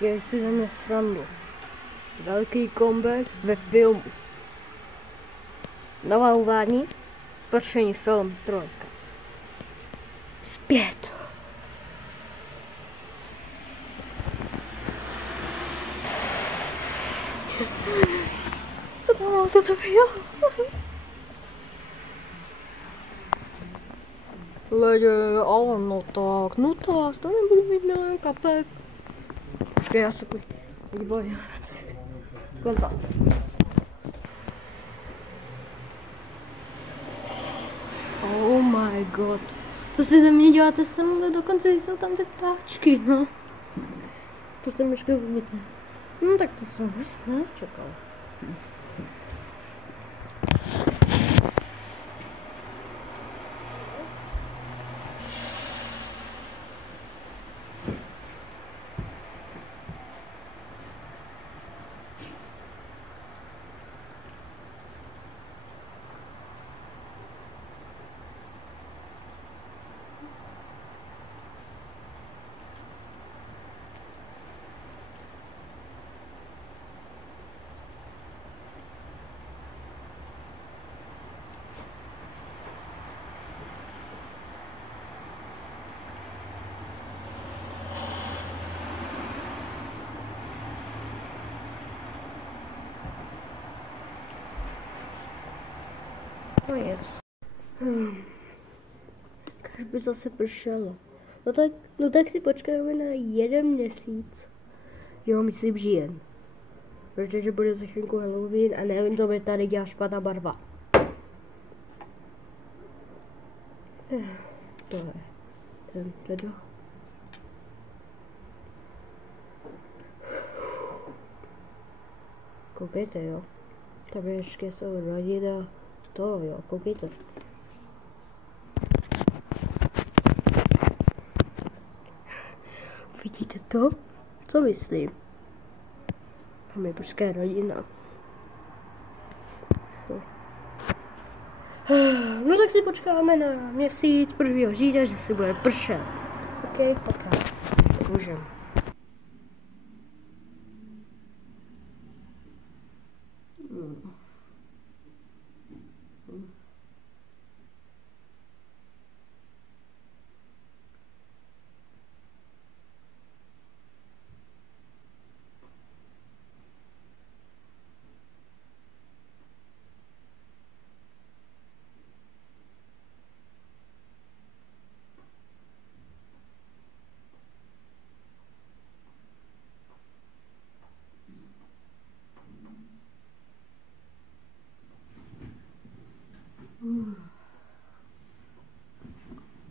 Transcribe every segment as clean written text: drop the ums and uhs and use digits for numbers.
Dělej si ze mě srandu. Velký comeback ve filmu. Nová uvádní, pršení film 3. Zpět. To bylo. Lidi, ale no tak, to nebudu mít milý kapek. Počkej, já se podívám. Kontakt. Oh my god. To si ze mě děláte srandu, dokonce jsou tam ty ptáčky, no. To jsem ještě vůbec ne. No tak to jsem vůbec nečekal. No jest. Když by zase pršelo. No tak si počkáme na 1 měsíc. Jo, myslím, že jen. Protože bude za chvilku Halloween a nevím, co mi tady dělá špatná barva. To je ten teda. Koukejte, jo. Tam ještě jsou rodina. To jo, koukejte. Vidíte to? Co myslím? Tam je prostě rodina. No tak si počkáme na měsíc 1. října, že si bude pršet. OK, poká. Můžem.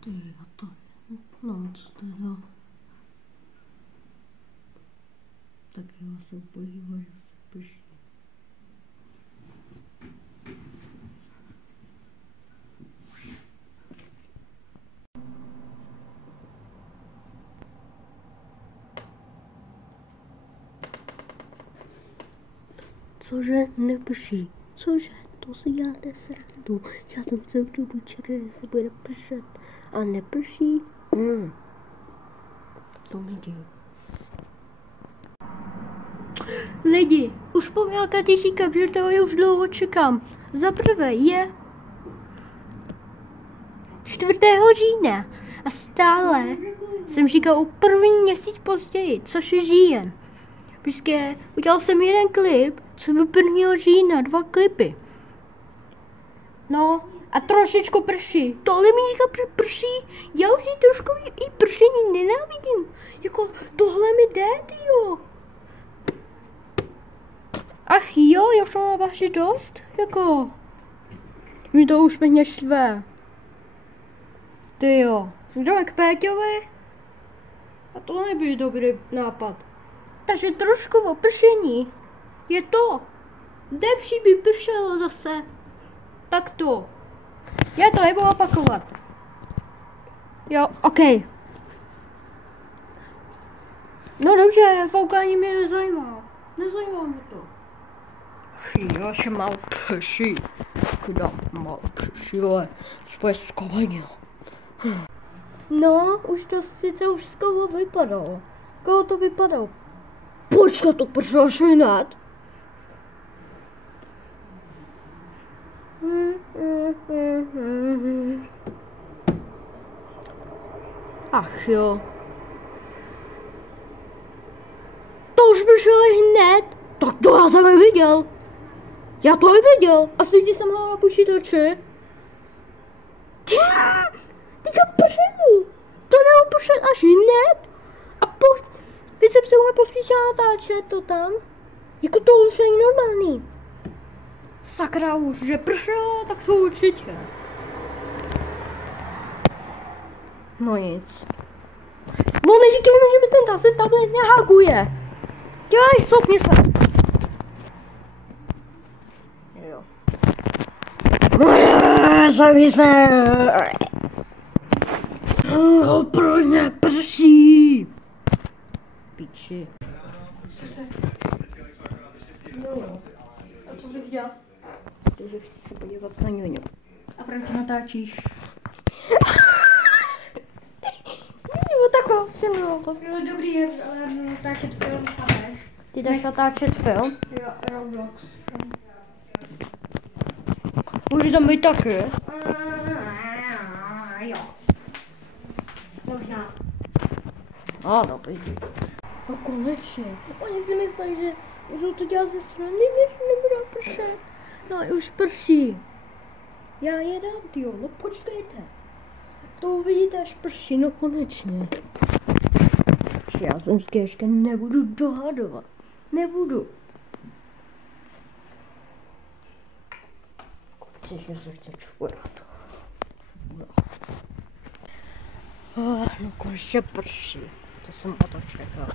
To je noc teda. Tak já se podívám, že se prší. Cože neprší? Cože? To si děláte srandu. Já jsem celou dobu čekal, že se bude pršet. A neprší? To mi dělá. Lidi, už pomůlka ty říkám, že toho už dlouho čekám. Za prvé je 4. října a stále jsem říkal o 1. měsíc později, což je říjen. Prostě udělal jsem 1 klip, co byl 1. října, 2 klipy. No a trošičku prší. Tohle mi říká prší. Já už trošku i pršení nenávidím. Jako tohle mi jde, tyjo. Ach jo, já už mám vážit dost. Jako. Mi to už mě štve. Tyjo. Jdeme k Péťovi. A to nebyl dobrý nápad. Takže trošku o pršení. Je to. Lepší by pršelo zase. Tak to. Já to nebudu opakovat. Jo, OK. No dobře, foukání mě nezajímá. Nezajímá mě to. Já jsem mal prší. Kdo mal prší, ale svoje skovaně. No, už to sice už z koho vypadalo. Koho to vypadalo? Počkat, to pršáš hned. Ach jo. To už pršelo hned. Tak to já jsem viděl. Já to viděl. A svítí jsem ho na počítači. Teďka pršelo. To nebo pršet až hned. A když jsem se u mě pospíšila natáčet to tam. Jako to už není normální. Sakra už, že pršelo, tak to určitě. No nic. No neříkej mi, že mi ten zase tablet nehaguje. Dělej sopně se. Jo. Zaví se. Proč neprší? Piči. Co to je? No. A co bych dělal? Protože chci se podívat na ňuňu. A proč natáčíš? Takovou synu, to bylo dobrý, ale natáčet film chápeš. Ty jdeš natáčet film? Jo, Roblox. Může tam být taky? Jo. Možná. Ano, pojď. No konečně. Oni si myslí, že můžou to dělat ze strany, než nebude pršet. No už prší. Já je dám, tyjo, no počkejte. To uvidíte, až prší, no konečně. Já jsem vždycky ještě nebudu dohadovat. Nebudu. Konečně se chce čurat. No konečně prší. To jsem o to čekal.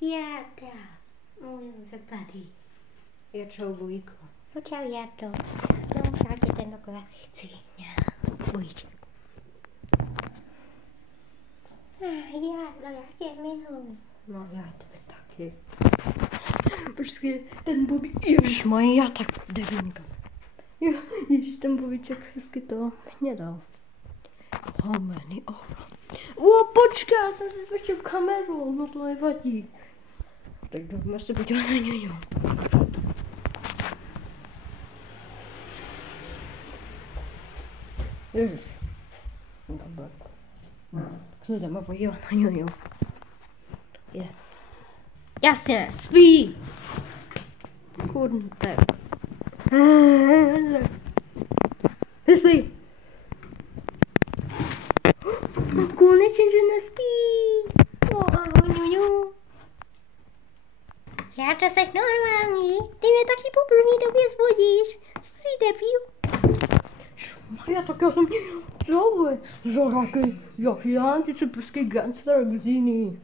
Jarda, můj se tady. Já čau, Bojko. No čau, Jardo. No, já tě tentokrát chci. Pojď. Jardo, já tě miluji. No, já tebe taky. Počkej, ten Bobby, ježišmaj, já tak devinka. Jo, ježiš, ten Bobíček hezky to mě dal. Homeny, počkej, já jsem si zvětšil kameru, no to nevadí. Tak jdeme se podívat na ňuňu. Ježiš. Dobře. Tak se jdeme podívat na ňuňu. Je. Jasně, spí. Kurde. Spí. Konečně, že nespí. No ahoj, ňuňu. Jardo, jsi normální? Ty mě taky po první době zbudíš. Jsi debil. Já tak já jsem čauhle. Žoraky, jak já, ty jsi prostě gangster gzíny.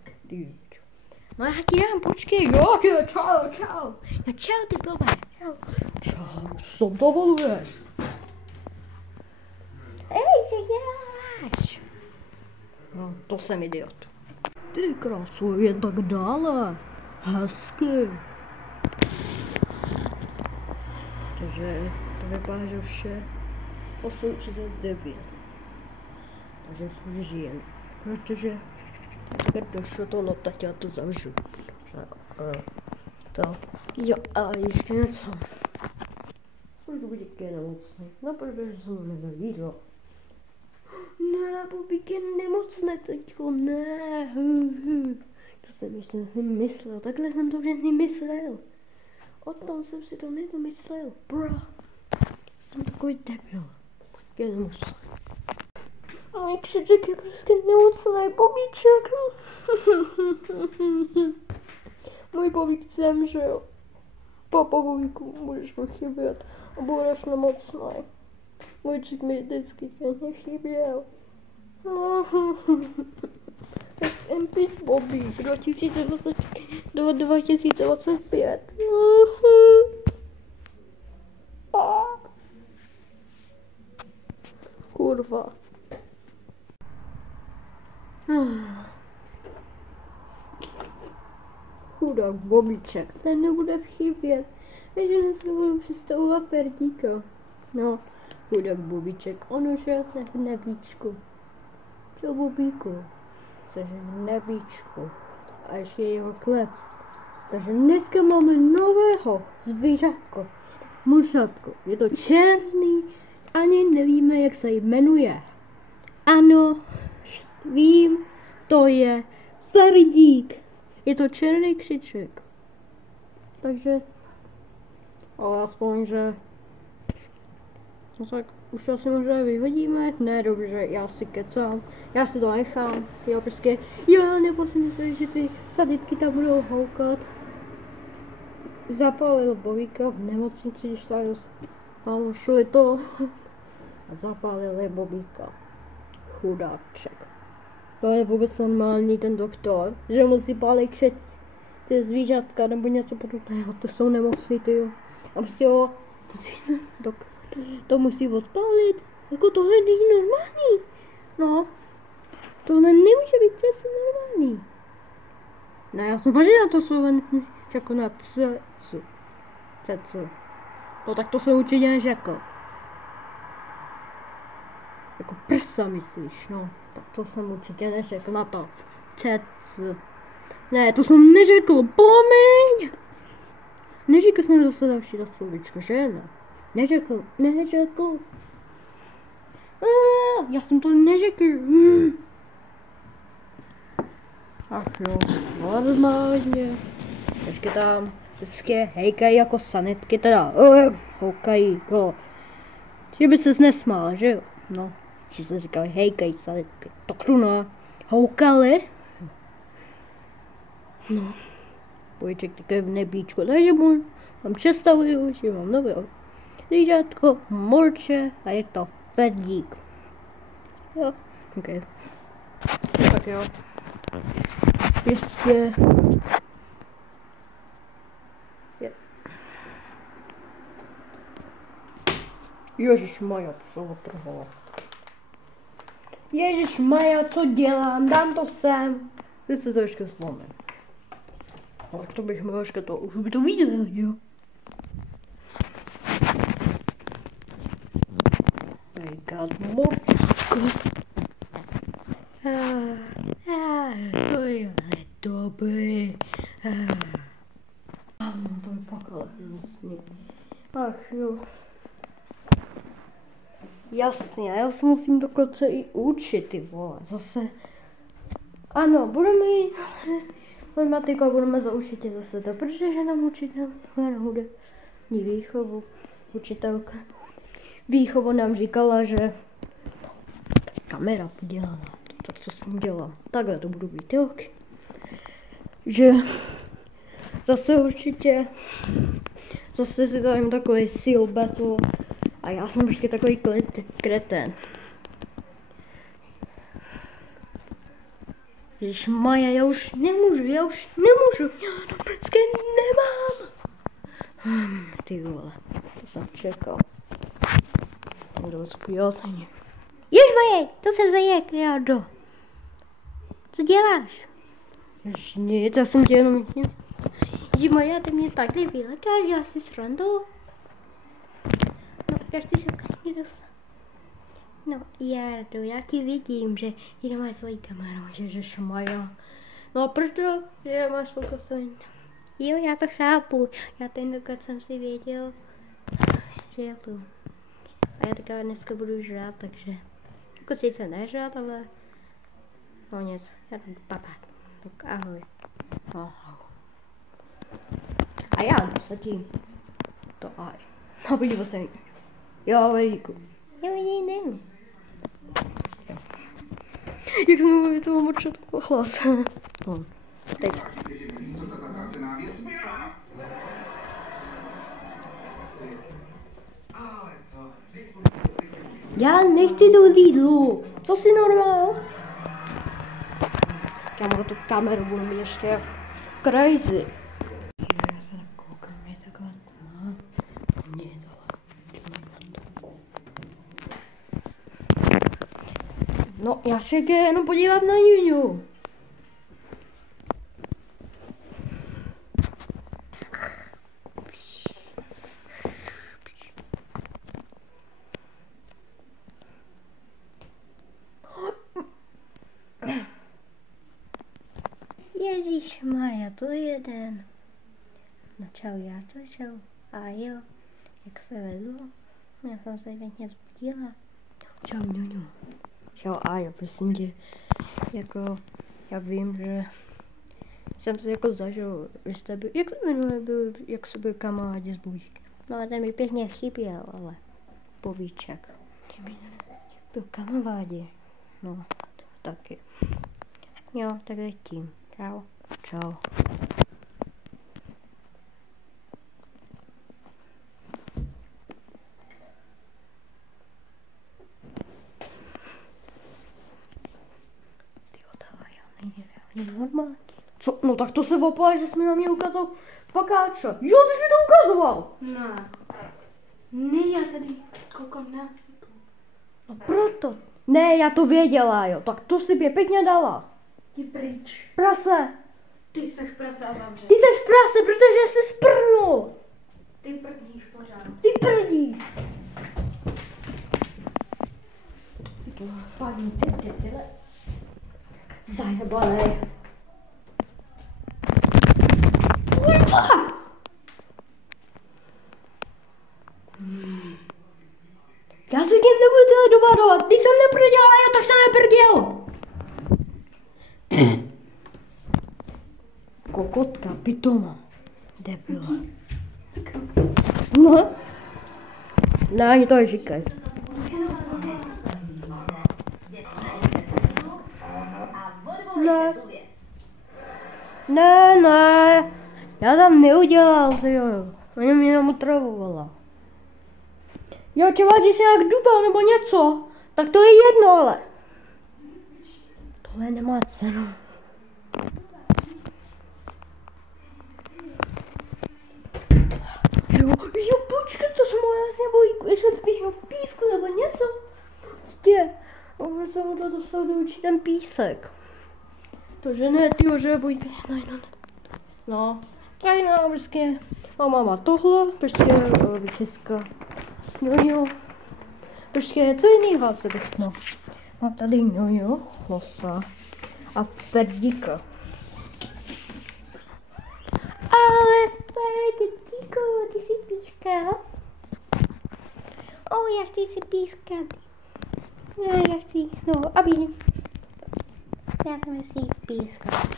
No já ti dám, počkej, jo, čau. No čau, ty blbé. Čau. Čau, co dovoluješ? Ej, co děláš? No, to jsem idiot. Ty krásu, jen tak dále. Hezky. Takže to vypadá, že už je 8:39. Takže furt žijem. Protože tak došlo to, no tak já to zavřu. To. Jo, a ještě něco. Už Bobík je nemocný. No, protože jsem ho nedal jídlo. Ne, Bobík je nemocný teďko, ne. To jsem ještě nemyslel, takhle jsem to vždy myslel. O tom jsem si to nedomyslel, bro. Jsem takový debil. Bobík je nemocný. A můj křiček je prostě nemocný, Bobíček. Můj Bobík zemřel. Papa Bobíku, budeš mi chybět a budeš nemocný. Můjček mi vždycky tě chyběl. Rest in peace, Bobby. 2025. Kurva. chudák bobíček, ten nebude chybět. Takže dneska budu představovat Ferdíka. No, chudák bobíček, on už je v nebíčku. Co bobíku? Takže v nebíčku. A ještě jeho klec. Takže dneska máme nového zvířátko. Mužatko. Je to černý, ani nevíme, jak se jmenuje. Ano, vím, to je Ferdík. Je to černý křiček. Takže, ale aspoň, že no tak už to asi možná vyhodíme. Ne, dobře, já si kecám. Já si to nechám. Jo, prostě, jo, nebo si myslím, že ty saditky tam budou houkat. Zapálil Bobíka v nemocnici, když se tam šli to. A zapálili Bobíka. Chudáček. To je vůbec normální ten doktor, že musí pálit všetci ty zvířatka nebo něco podobného. To jsou nemocný, ty jo. A prostě ho musí, to musí odpálit. Jako tohle není normální. No. Tohle nemůže být přesně normální. Ne, já jsem vážil na to slovo jako na c. No tak to jsem určitě neřekl. Jako prsa myslíš, no. Tak to jsem určitě neřekl na to. Ne, to jsem neřekl, promiň! Neříkal jsem zase další ta slovička, že ne? Neřekl. Já jsem to neřekl. Ach jo, normálně. Ještě tam vždycky hejkají jako sanitky, teda houkají, jo. Že by ses nesmál, že jo? No, že se říkali hejkají sanitky. Tak no, houkali. No, Vojček také v nebíčku, takže vám představuju, že mám nové zvířátko, morče a je to Ferdík. Jo, ok. Tak jo. Ještě Ježišmaja, co otrhlo. Ježišmaja, co dělám? Dám to sem. Teď se to ještě zlomím. Ale to bych měl ještě to, už by to viděl, jo. Říkat morčátko. To je dobrý. To je fakt ale hnusný. Ach jo. Jasně, já se musím dokonce i učit, ty vole, zase. Ano, budeme jít matematiku a budeme zaučit zase to, protože nám učitel nebude výchovu, učitelka. Výchovu nám říkala, že kamera podělaná, tak co jsem dělal, takhle to budu být, jo. Že zase určitě, zase si dám takový seal battle. A já jsem prostě takový kretén. Ježišmaja, já už nemůžu. Já to prostě nemám. Ty vole, to jsem čekal. Jdu zpívat. Ježmajej, to jsem zajek, Jardo. Co děláš? Jež nic, já jsem tě jenom... Ježmaja, ty mě takhle vylekáš, já si srandu. Já ty se klidně dostat. No, Jardo, já ti vidím, že máš svoji kameru. Ježišmaja. No a proč to, že máš svou kameru? Jo, já to chápu. Já tentokrát jsem si věděl, že já tu. A já taká dneska budu žrát, takže... Jako sice nežrát, ale... No nic, já jdu papat. Tak ahoj. Ahoj. A já nasadím. To aj. A podívej se. Jo, Veríku. Jo, nevím. Jak jsem mluvil, to mám určitě hlas. Teď. Já nechci do Lidlu. To si normál. Já mám tu kameru, budu mít ještě crazy. Já se tak koukám, je takhle tma. Mně je tohle. No, já se jdu jenom podívat na Juňu. Ježišmaja, to je den. No čau, já to čau. A jo, jak se vedlo? Já jsem se pěkně zbudila. Čau, ňuňu. Čau, Ajo, prosím tě. Jako, já vím, že jsem se jako zažil, že jste byl, jak se jmenuje, jak se byl kamarádi s Budíkem. No ale ten mi pěkně chyběl, ale Povíček. Byl kamarádi. No, taky. Jo, tak letím. Čau. Čau. Ty otáva, já není reálně normální. Co? No tak to se opáš, že jsi mi na mě ukázal pakáča. Jo, ty jsi mi to ukazoval. Ne. Ne, já tady koukám na... No proto. Ne, já to věděla, jo. Tak to si mě pěkně dala. Ty pryč. Prase. Ty seš prase a zavře. Ty seš prase, protože jsi sprnul. Ty prdíš pořád. Ty prdíš. Padni, ty. Zajebanej. Kurva! Já se tím nebudu teda dovadovat. Ty jsem neprděl a já tak jsem neprděl. Kokotka, pitoma. Debila. No. Ne, ani to neříkej. Ne. Ne. Já tam neudělal, tyjo. Ona mě jenom otravovala. Jo, třeba když jsi nějak dubal nebo něco, tak to je jedno, ale. Tohle nemá cenu. Jo, počkej, to jsem mohl jasně bojíku, jestli píšel v písku nebo něco. Prostě, už jsem mu to dostal do učit ten písek. To že ne, tyjo, že bojíku, ne. No, tady no, prostě, máma má tohle, prostě, česká. Jo, prostě, co jinýho se dostanu. Mám tady jo, losa a Ferdíka. Ale Ferdíku, ty jsi pískal? Já chci si pískat. Já chci, no, aby... Já jsem si pískat.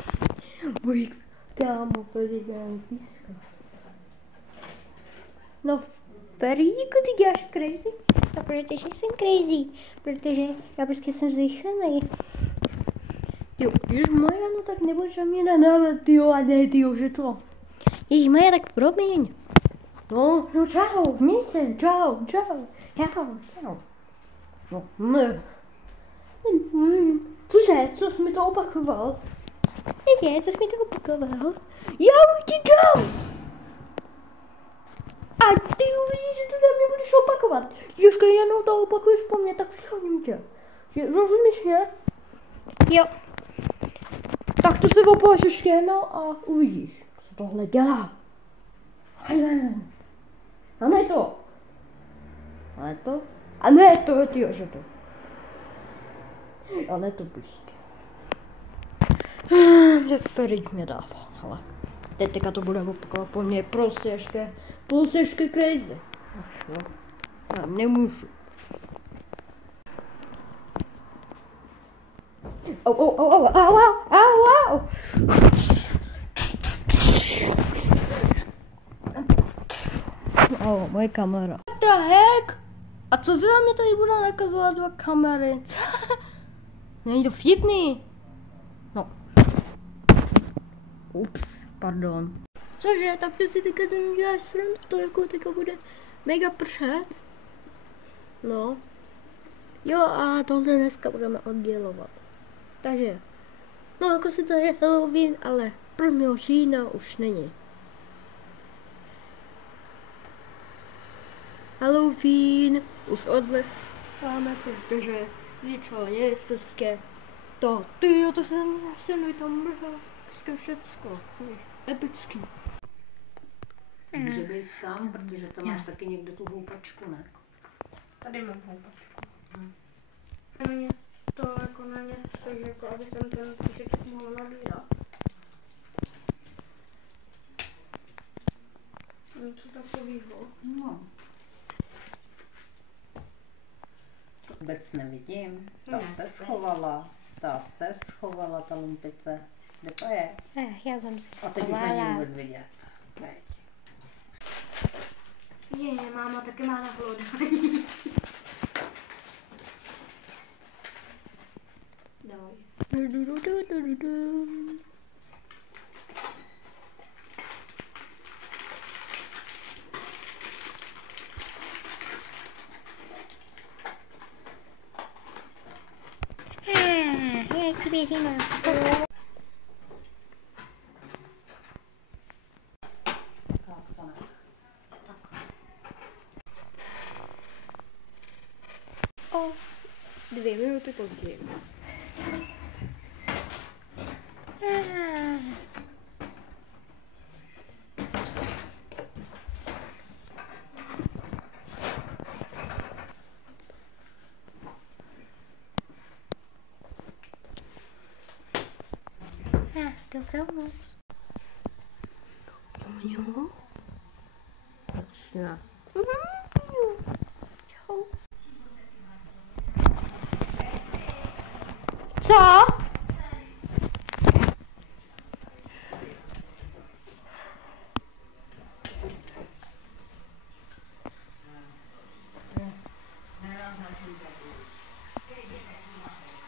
Bojík, kámo, Ferdíka pískat. No, Ferdíku, ty děláš crazy? No, protože jsem crazy, protože já prostě jsem zvyšený. Jo, ježmaja, no tak nebudeš na mě nadávat, tyjo, a ne, tyjo, že to. Ježmaja, tak promiň. No čau, měj se, čau. No, ne. Cože, co jsi mi to opakoval? Co jsi mi to opakoval? Já už ti dám. A ty uvidíš, že to na mě budeš opakovat. Když jenom to opakuješ po mně, tak vyhodím tě. Rozumíš mě? Jo. Tak to se opakuješ ještě jednou a uvidíš, co tohle dělá. A ne to. A ne to, tyjo, že to. A ne to prostě. Ferid mě dává, hele. Teďka to bude opakovat po mně, prostě ještě crazy. Já nemůžu. Au. Moje kamera. What the heck? A co se na mě tady bude nakazovat 2 kamery? Není to vtipný? No. Ups, pardon. Cože, takže si teďka ze mě děláš srandu, to jako teďka bude mega pršet. No. Jo a tohle dneska budeme oddělovat. Takže, no jako si to je Halloween, ale 1. října už není. Halloween už odletáme, protože ničeho nic, prostě to, tyjo, to jsem mi tam mrhal, prostě všecko, epický. Může být tam, protože tam máš taky někde tu houpačku, ne? Tady mám houpačku. To jako na ně, takže jako aby jsem ten píseček mohl nabírat. takovýho. No. Vůbec nevidím. Ta se schovala. Ta lumpice. Kde to je? Já jsem si A teď už není vůbec vidět. Teď. Máma taky má na hlodání. Daj. Já ti věřím. O 2 minuty později. Dobrou noc. Jo? Jasně. Čau. Co?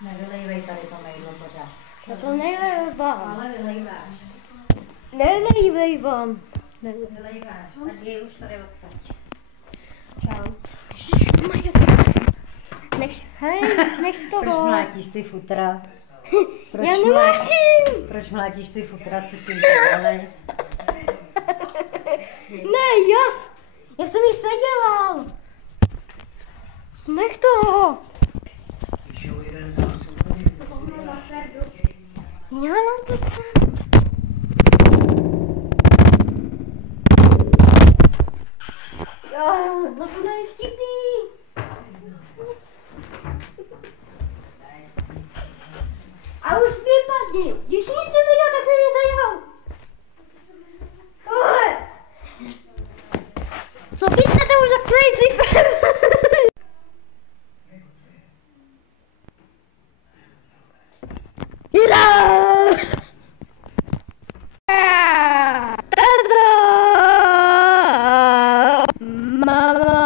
Nevylejvej tady to mejdlo pořád. Já to nejlejvám. Ale vylejváš. Nelejvej vám. Vylejváš. A je už tady odsaď. Čau. Nech toho. Proč mlátíš ty futra? Já nemlátím. Proč mlátíš ty futra, co tím dále? Ne, já jsem ji sedělal. Nech toho. Já nám to jsem. No to není vtipný. A už vypadni. Když nic jsem viděl, tak jsem mě zajímal. Co byste to už za crazy family? Mama.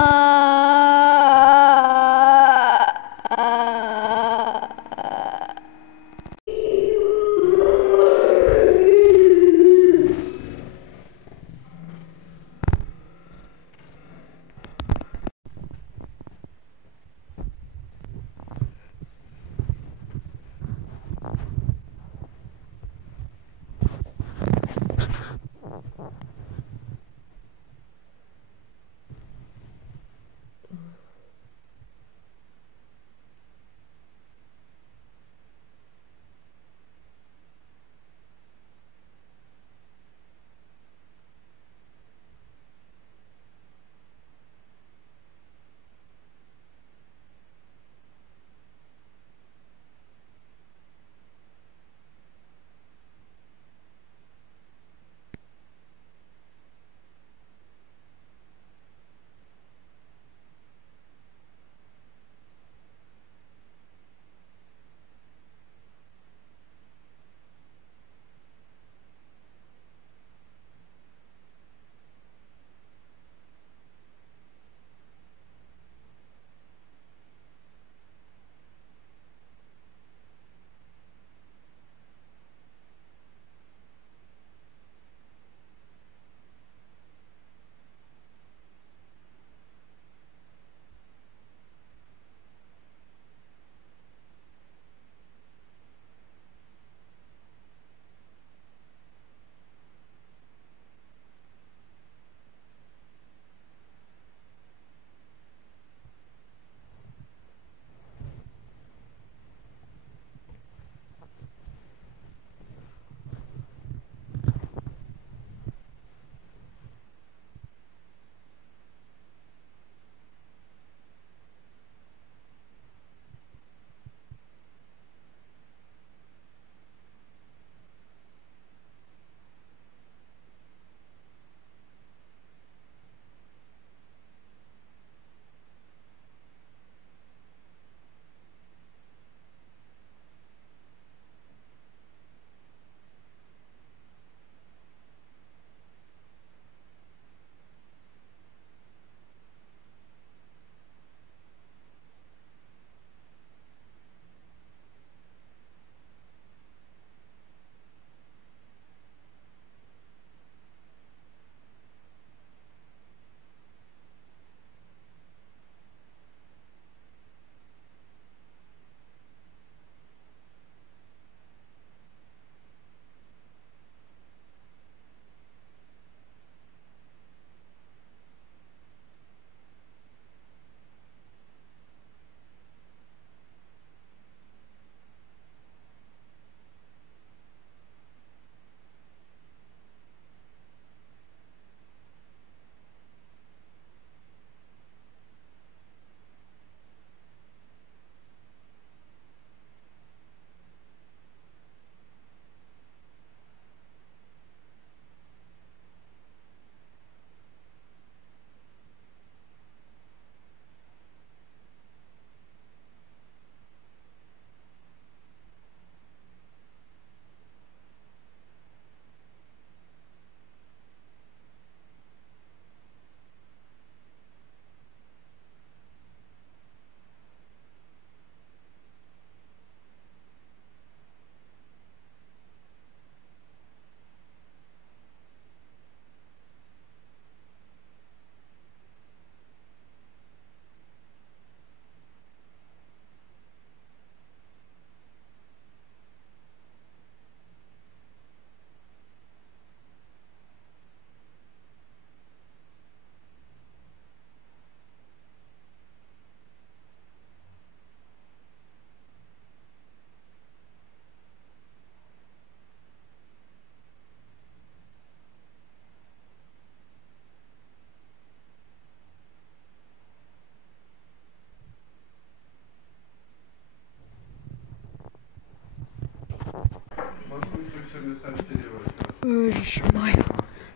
Ježišmarja,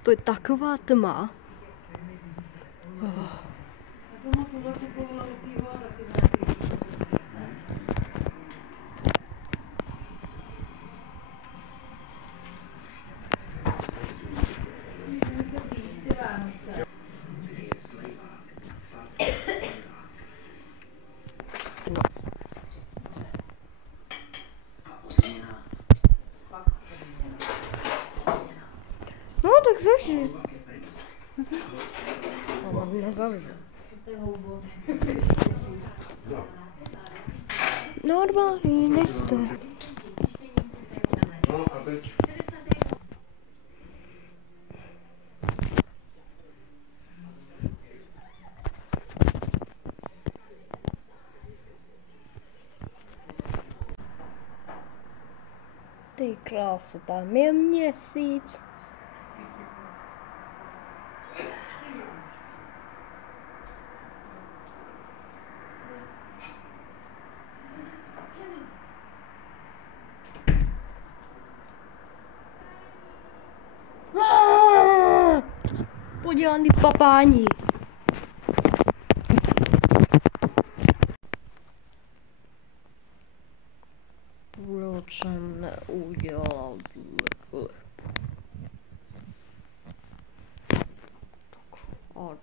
to je taková tma. No tak zavři. No, nezavři. Normální, nejste. No a teď? Ty krása, tam je měsíc. Podělaný papání. Proč jsem neudělal klip? Tak, a